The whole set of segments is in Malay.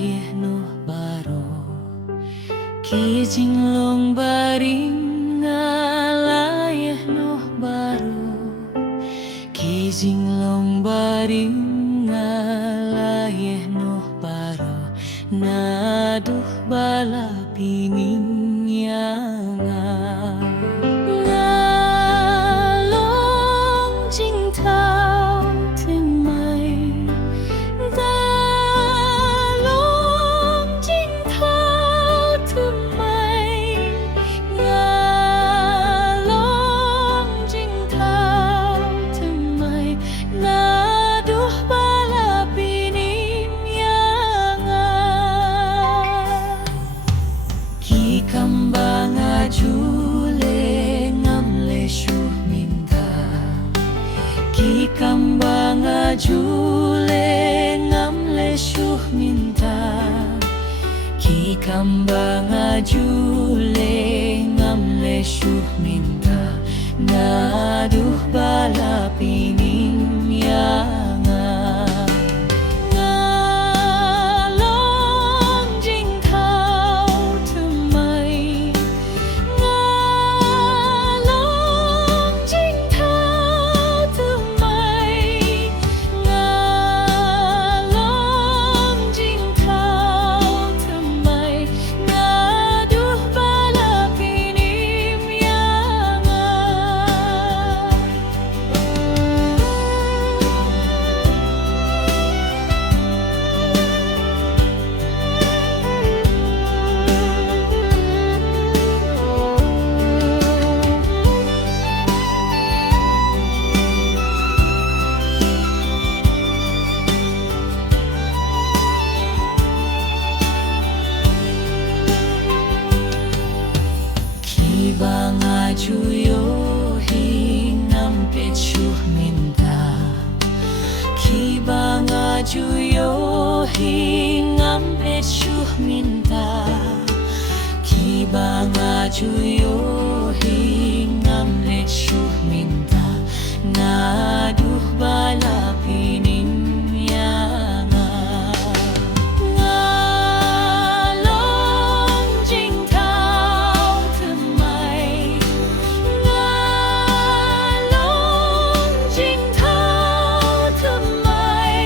layeh noh baro kijing long baring layeh noh baro kijing long baring layeh noh baro naduh bala pining yang ngalong jing tao timai dalong jing tao timai ngalong jing tao timai naduh bala pining yang ki kambang ajule ngamle syuh minta ki kambang ajule ngamle syuh minta ki kambang ajule ngamle syuh minta naduh bala pining yang ngalong jing tao timai ngalong jing tao timai ngalong jing tao timai naduh bala pining yang ki bang ajuyo hinam pet syuh minta ki bang ajuyo hingam pet syuh minta ki bang ajuyo hingam pet syuh minta naduh bala pining yang ngalong jing tao timai ngalong jing tao timai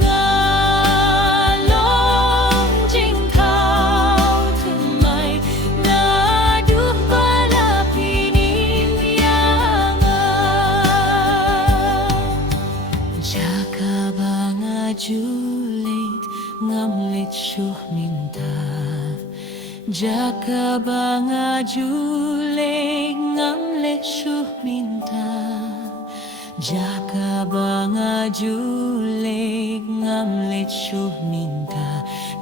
ngalong jing tao timai naduh bala pining yang jaka bang ajulit ngamlit syuh minta jaka bang ajulit ngamlit syuh minta jaka bang ajulit ngamlit syuh minta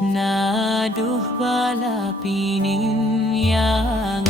naduh bala pining yang